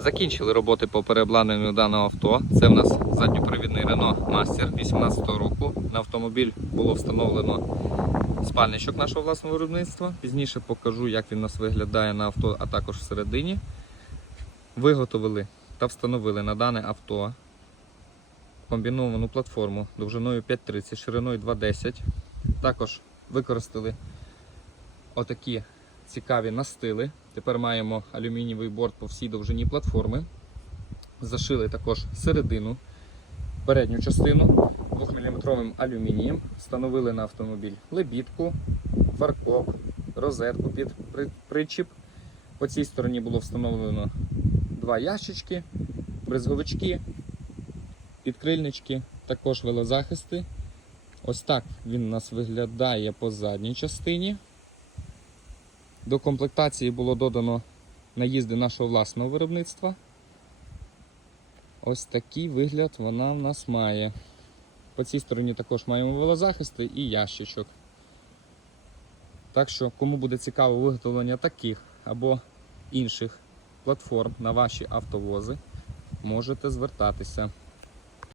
Закінчили роботи по переобладнанню даного авто. Це в нас задньопривідний Renault Master 18 року. На автомобіль було встановлено спальничок нашого власного виробництва. Пізніше покажу, як він у нас виглядає на авто, а також всередині. Виготовили та встановили на дане авто комбіновану платформу довжиною 5,30, шириною 2,10. Також використали отакі цікаві настили. Тепер маємо алюмінієвий борт по всій довжині платформи. Зашили також середину, передню частину 2-мм алюмінієм. Встановили на автомобіль лебідку, фаркоп, розетку під при- причіп. По цій стороні було встановлено два ящички, брезговички, підкрильнички, також велозахисти. Ось так він у нас виглядає по задній частині. До комплектації було додано наїзди нашого власного виробництва. Ось такий вигляд вона в нас має. По цій стороні також маємо велозахисти і ящичок. Так що, кому буде цікаво виготовлення таких або інших платформ на ваші автовози, можете звертатися.